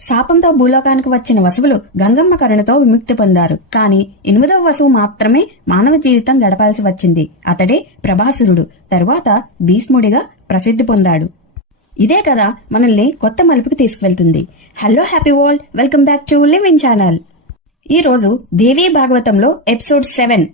శాపంతో భూలోకానికి వచ్చిన వసువులు గంగమ్మ కరుణతో విముక్తి పొందారు. కాని 8వ వసువు మాత్రమే మానవ జీవితం గడపాల్సి వచ్చింది. అతడే ప్రభాసురుడు. తరువాత భీష్ముడిగా ప్రసిద్ధి పొందాడు. ఇదే కదా మనల్ని కొత్త మలుపుకి తీసుకువెళ్తుంది. Hello happy world, welcome back to living channel. ఈ రోజు దేవీ భాగవతంలో ఎపిసోడ్ 7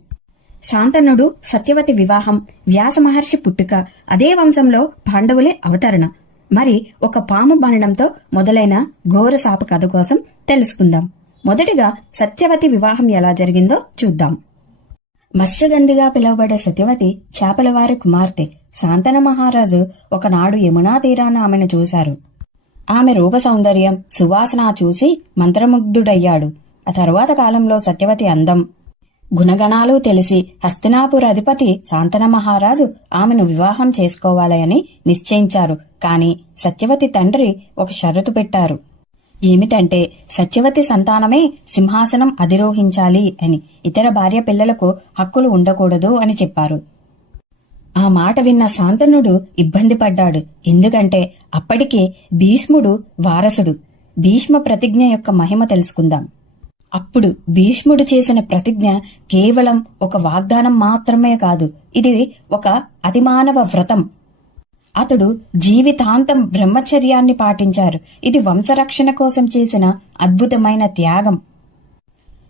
శాంతనుడు సత్యవతి వివాహం, వ్యాస మహర్షి పుట్టుక, అదే వంశంలో పాండవులే అవతరణ, మరి ఒక పాము బాణడంతో మొదలైన ఘోర శాప కథ కోసం తెలుసుకుందాం. మొదటిగా సత్యవతి వివాహం ఎలా జరిగిందో చూద్దాం. మత్స్యగంధిగా పిలువబడే సత్యవతి చేపలవారి కుమార్తె. శాంతన మహారాజు ఒకనాడు యమునా తీరాన ఆమెను చూశారు. ఆమె రూప సౌందర్యం, సువాసన చూసి మంత్రముగ్ధుడయ్యాడు. ఆ తరువాత కాలంలో సత్యవతి అందం, గుణగణాలు తెలిసి హస్తినాపుర అధిపతి శాంతన మహారాజు ఆమెను వివాహం చేసుకోవాలని నిశ్చయించారు. కాని సత్యవతి తండ్రి ఒక షరతు పెట్టారు. ఏమిటంటే సత్యవతి సంతానమే సింహాసనం అధిరోహించాలి అని, ఇతర భార్య పిల్లలకు హక్కులు ఉండకూడదు అని చెప్పారు. ఆ మాట విన్న శాంతనుడు ఇబ్బంది పడ్డాడు. ఎందుకంటే అప్పటికే భీష్ముడు వారసుడు. భీష్మ ప్రతిజ్ఞ యొక్క మహిమ తెలుసుకుందాం. అప్పుడు భీష్ముడు చేసిన ప్రతిజ్ఞ కేవలం ఒక వాగ్దానం మాత్రమే కాదు, ఇది ఒక అతిమానవ వ్రతం. అతడు జీవితాంతం బ్రహ్మచర్యాన్ని పాటించారు. ఇది వంశరక్షణ కోసం చేసిన అద్భుతమైన త్యాగం.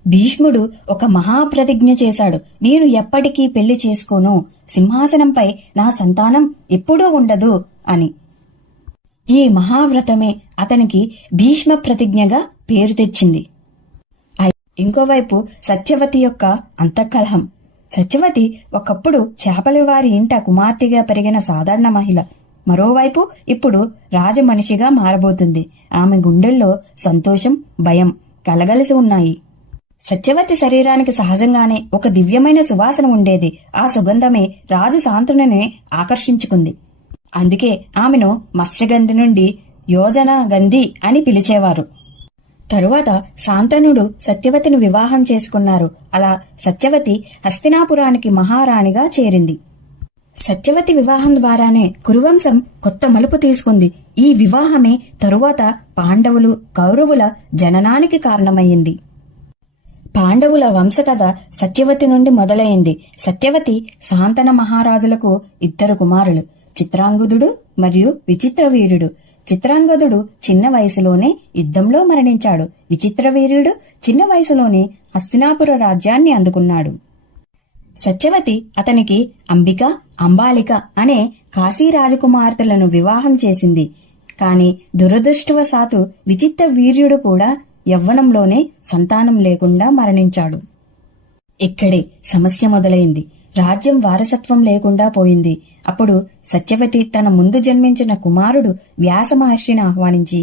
భీష్ముడు ఒక మహాప్రతిజ్ఞ చేశాడు. నేను ఎప్పటికీ పెళ్లి చేసుకోను, సింహాసనంపై నా సంతానం ఎప్పుడూ ఉండదు అని. ఈ మహావ్రతమే అతనికి భీష్మ ప్రతిజ్ఞగా పేరు తెచ్చింది. ఇంకోవైపు సత్యవతి యొక్క అంతఃకలహం. సత్యవతి ఒకప్పుడు చేపల వారి ఇంట కుమార్తెగా పెరిగిన సాధారణ మహిళ. మరోవైపు ఇప్పుడు రాజమనిషిగా మారబోతుంది. ఆమె గుండెల్లో సంతోషం, భయం కలగలిసి ఉన్నాయి. సత్యవతి శరీరానికి సహజంగానే ఒక దివ్యమైన సువాసన ఉండేది. ఆ సుగంధమే రాజు శాంతనుని ఆకర్షించుకుంది. అందుకే ఆమెను మత్స్యగంధి నుండి యోజన గంధి అని పిలిచేవారు. తరువాత శాంతనుడు సత్యవతిని వివాహం చేసుకున్నారు. అలా సత్యవతి హస్తినాపురానికి మహారాణిగా చేరింది. సత్యవతి వివాహం ద్వారానే కురువంశం కొత్త మలుపు తీసుకుంది. ఈ వివాహమే తరువాత పాండవులు, కౌరవుల జననానికి కారణమయ్యింది. పాండవుల వంశకథ సత్యవతి నుండి మొదలైంది. సత్యవతి శాంతన మహారాజులకు 2 కుమారులు, చిత్రాంగదుడు మరియు విచిత్రవీర్యుడు. చిత్రాంగదుడు చిన్న వయసులోనే యుద్ధంలో మరణించాడు. విచిత్రవీర్యుడు చిన్న వయసులోనే హస్తినాపుర రాజ్యాన్ని అందుకున్నాడు. సత్యవతి అతనికి అంబిక, అంబాలిక అనే కాశీ రాజకుమార్తెలను వివాహం చేసింది. కాని దురదృష్టవశాత్తు విచిత్ర వీర్యుడు కూడా యవ్వనంలోనే సంతానం లేకుండా మరణించాడు. ఇక్కడే సమస్య మొదలైంది. రాజ్యం వారసత్వం లేకుండా పోయింది. అప్పుడు సత్యవతి తన ముందు జన్మించిన కుమారుడు వ్యాస మహర్షిని ఆహ్వానించి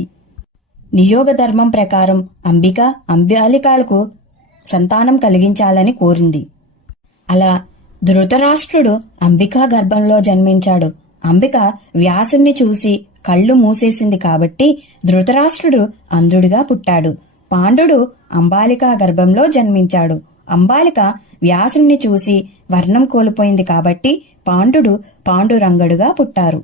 నియోగ ధర్మం ప్రకారం అంబిక, అంబాలికలకు సంతానం కలిగించాలని కోరింది. అలా ధృతరాష్ట్రుడు అంబికా గర్భంలో జన్మించాడు. అంబిక వ్యాసుణ్ణి చూసి కళ్ళు మూసేసింది కాబట్టి ధృతరాష్ట్రుడు అంధుడిగా పుట్టాడు. పాండుడు అంబాలికా గర్భంలో జన్మించాడు. అంబాలిక వ్యాసుణ్ణి చూసి వర్ణం కోల్పోయింది కాబట్టి పాండుడు పాండురంగడుగా పుట్టారు.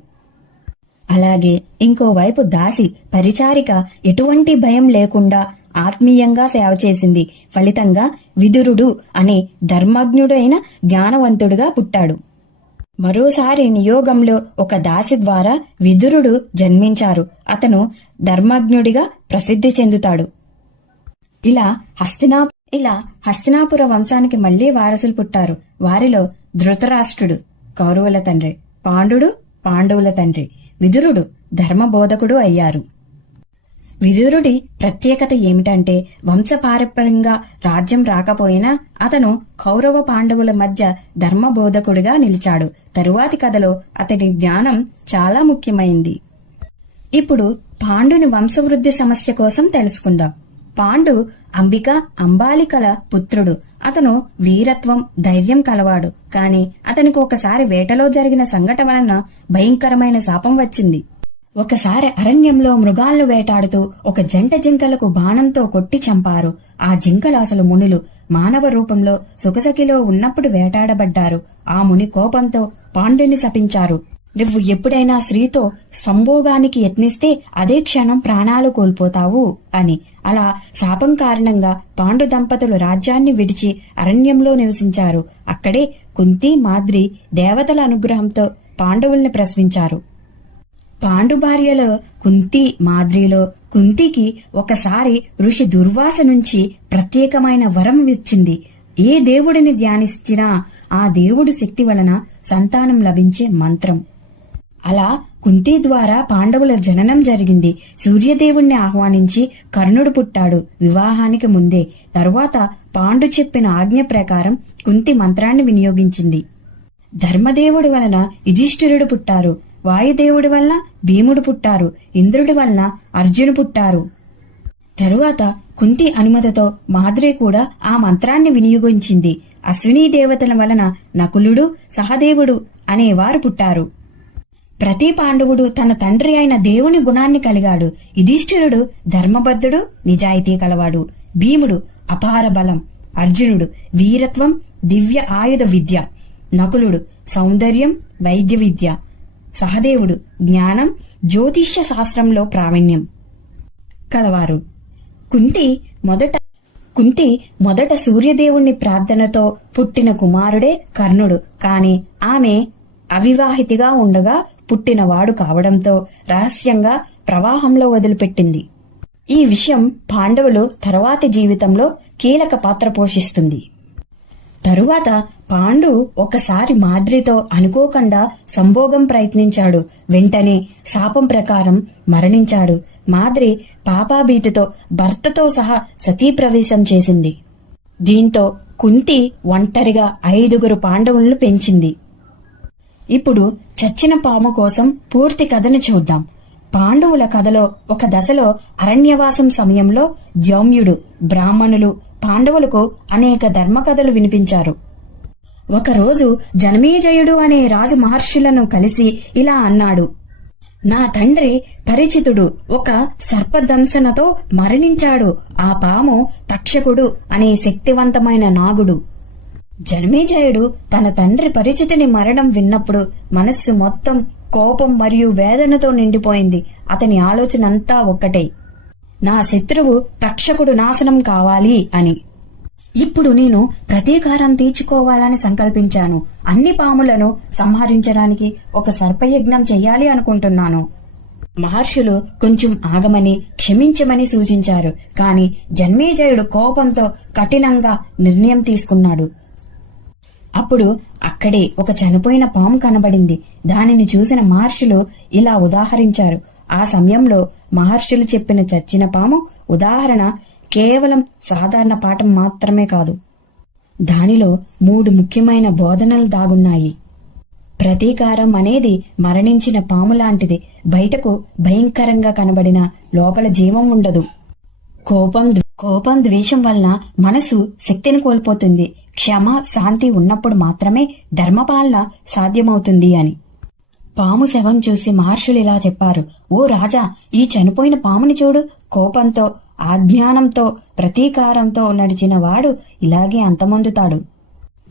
అలాగే ఇంకోవైపు దాసి పరిచారిక ఎటువంటి భయం లేకుండా ఆత్మీయంగా సేవ చేసింది. ఫలితంగా విదురుడు అనే ధర్మజ్ఞుడైన జ్ఞానవంతుడుగా పుట్టాడు. మరోసారి నియోగంలో ఒక దాసి ద్వారా విదురుడు జన్మించారు. అతను ధర్మజ్ఞుడిగా ప్రసిద్ధి చెందుతాడు. ఇలా హస్తినాపుర వంశానికి మళ్లీ వారసులు పుట్టారు. వారిలో ధృతరాష్ట్రుడు కౌరవుల తండ్రి, పాండుడు పాండవుల తండ్రి, విదురుడు ధర్మబోధకుడు అయ్యారు. విదురుడి ప్రత్యేకత ఏమిటంటే వంశపారంపర్యంగా రాజ్యం రాకపోయినా అతను కౌరవ పాండవుల మధ్య ధర్మబోధకుడిగా నిలిచాడు. తరువాతి కథలో అతడి జ్ఞానం చాలా ముఖ్యమైంది. ఇప్పుడు పాండుని వంశవృద్ధి సమస్య కోసం తెలుసుకుందాం. పాండు అంబిక, అంబాలికల పుత్రుడు. అతను వీరత్వం, ధైర్యం కలవాడు. కాని అతనికి ఒకసారి వేటలో జరిగిన సంఘటన వలన భయంకరమైన శాపం వచ్చింది. ఒకసారి అరణ్యంలో మృగాలను వేటాడుతూ ఒక జంట జింకలకు బాణంతో కొట్టి చంపారు. ఆ జింకలు అసలు మునులు. మానవ రూపంలో సుఖసఖిలో ఉన్నప్పుడు వేటాడబడ్డారు. ఆ ముని కోపంతో పాండుని శపించారు. నువ్వు ఎప్పుడైనా స్త్రీతో సంభోగానికి యత్నిస్తే అదే క్షణం ప్రాణాలు కోల్పోతావు అని. అలా శాపం కారణంగా పాండు దంపతులు రాజ్యాన్ని విడిచి అరణ్యంలో నివసించారు. అక్కడే కుంతి మాద్రి దేవతల అనుగ్రహంతో పాండవుల్ని ప్రసవించారు. పాండు భార్యలో కుంతి మాద్రిలో కుంతికి ఒకసారి ఋషి దుర్వాస నుంచి ప్రత్యేకమైన వరం ఇచ్చింది. ఏ దేవుడిని ధ్యానించినా ఆ దేవుడి శక్తి వలన సంతానం లభించే మంత్రం. అలా కుంతి ద్వారా పాండవుల జననం జరిగింది. సూర్యదేవుణ్ణి ఆహ్వానించి కర్ణుడు పుట్టాడు వివాహానికి ముందే. తరువాత పాండు చెప్పిన ఆజ్ఞ ప్రకారం కుంతి మంత్రాన్ని వినియోగించింది. ధర్మదేవుడి వలన యుధిష్ఠిరుడు పుట్టారు. వాయుదేవుడి వలన భీముడు పుట్టారు. ఇంద్రుడి వలన అర్జును పుట్టారు. తరువాత కుంతి అనుమతితో మాద్రి కూడా ఆ మంత్రాన్ని వినియోగించింది. అశ్వినీ దేవతల వలన నకులుడు సహదేవుడు అనేవారు పుట్టారు. ప్రతి పాండవుడు తన తండ్రి అయిన దేవుని గుణాన్ని కలిగాడు. యుధిష్ఠిరుడు ధర్మబద్ధుడు, నిజాయితీ కలవాడు. భీముడు అపార బలం. అర్జునుడు వీరత్వం, దివ్య ఆయుధ విద్య. నకులుడు సౌందర్యం, వైద్య విద్య. సహదేవుడు జ్ఞానం, జ్యోతిష్య శాస్త్రంలో ప్రావీణ్యం కలవారు. కుంతి మొదట సూర్యదేవుణ్ణి ప్రార్థనతో పుట్టిన కుమారుడే కర్ణుడు. కాని ఆమె అవివాహితిగా ఉండగా పుట్టినవాడు కావడంతో రహస్యంగా ప్రవాహంలో వదిలిపెట్టింది. ఈ విషయం పాండవులు తరువాతి జీవితంలో కీలక పాత్ర పోషిస్తుంది. తరువాత పాండు ఒకసారి మాద్రితో అనుకోకుండా సంభోగం ప్రయత్నించాడు. వెంటనే శాపం ప్రకారం మరణించాడు. మాద్రి పాపాభీతితో భర్తతో సహా సతీప్రవేశం చేసింది. దీంతో కుంతి ఒంటరిగా 5 పాండవులను పెంచింది. ఇప్పుడు చచ్చిన పాము కోసం పూర్తి కథను చూద్దాం. పాండవుల కథలో ఒక దశలో అరణ్యవాసం సమయంలో ద్యౌమ్యుడు, బ్రాహ్మణులు పాండవులకు అనేక ధర్మకథలు వినిపించారు. ఒకరోజు జనమేజయుడు అనే రాజు మహర్షులను కలిసి ఇలా అన్నాడు: నా తండ్రి పరిచితుడు ఒక సర్పదంశనతో మరణించాడు. ఆ పాము తక్షకుడు అనే శక్తివంతమైన నాగుడు. జనమేజయుడు తన తండ్రి పరిచితుని మరణం విన్నప్పుడు మనస్సు మొత్తం కోపం మరియు వేదనతో నిండిపోయింది. అతని ఆలోచన అంతా ఒక్కటే: నా శత్రువు తక్షకుడు నాశనం కావాలి అని. ఇప్పుడు నేను ప్రతీకారం తీర్చుకోవాలని సంకల్పించాను. అన్ని పాములను సంహరించడానికి ఒక సర్పయజ్ఞం చెయ్యాలి అనుకుంటున్నాను. మహర్షులు కొంచెం ఆగమని, క్షమించమని సూచించారు. కాని జనమేజయుడు కోపంతో కఠినంగా నిర్ణయం తీసుకున్నాడు. అప్పుడు అక్కడే ఒక చనిపోయిన పాము కనబడింది. దానిని చూసిన మహర్షులు ఇలా ఉదాహరించారు. ఆ సమయంలో మహర్షులు చెప్పిన చచ్చిన పాము ఉదాహరణ కేవలం సాధారణ పాఠం మాత్రమే కాదు. దానిలో 3 ముఖ్యమైన బోధనలు దాగున్నాయి. ప్రతీకారం అనేది మరణించిన పాము లాంటిది. బయటకు భయంకరంగా కనబడిన లోపల జీవం ఉండదు. కోపం ద్వేషం వలన మనసు శక్తిని కోల్పోతుంది. క్షమ, శాంతి ఉన్నప్పుడు మాత్రమే ధర్మపాలన సాధ్యమవుతుంది అని. పాము శవం చూసి మహర్షులు ఇలా చెప్పారు: ఓ రాజా, ఈ చనిపోయిన పాముని చూడు. కోపంతో, అజ్ఞానంతో, ప్రతీకారంతో నడిచిన వాడు ఇలాగే అంతమొందుతాడు.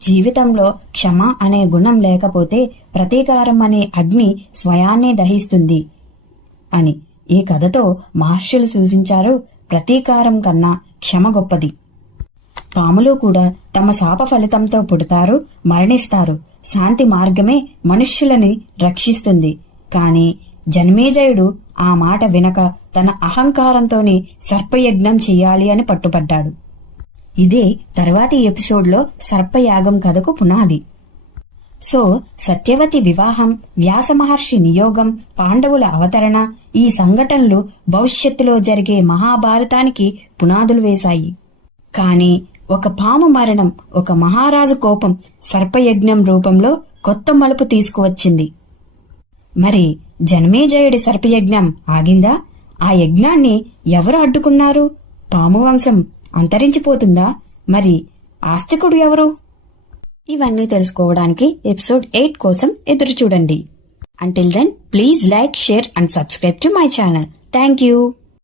జీవితంలో క్షమ అనే గుణం లేకపోతే ప్రతీకారం అనే అగ్ని స్వయాన్నే దహిస్తుంది అని. ఈ కథతో మహర్షులు సూచించారు: ప్రతీకారం కన్నా క్షమ గొప్పది. పాములు కూడా తమ శాప ఫలితంతో పుడతారు, మరణిస్తారు. శాంతి మార్గమే మనుష్యులని రక్షిస్తుంది. కాని జనమేజయుడు ఆ మాట వినక తన అహంకారంతోనే సర్పయజ్ఞం చెయ్యాలి అని పట్టుబడ్డాడు. ఇదే తర్వాతి ఎపిసోడ్లో సర్పయాగం కథకు పునాది. సో సత్యవతి వివాహం, వ్యాస మహర్షి నియోగం, పాండవుల అవతరణ, ఈ సంఘటనలు భవిష్యత్తులో జరిగే మహాభారతానికి పునాదులు వేశాయి. కాని ఒక పాము మరణం, ఒక మహారాజు కోపం సర్పయజ్ఞం రూపంలో కొత్త మలుపు తీసుకువచ్చింది. మరి జనమేజయుడి సర్పయజ్ఞం ఆగిందా? ఆ యజ్ఞాన్ని ఎవరు అడ్డుకున్నారు? పాము వంశం అంతరించిపోతుందా? మరి ఆస్తికుడు ఎవరు? ఇవన్నీ తెలుసుకోవడానికి ఎపిసోడ్ 8 కోసం ఎదురు చూడండి. Until then, please like, share and subscribe to my channel. Thank you.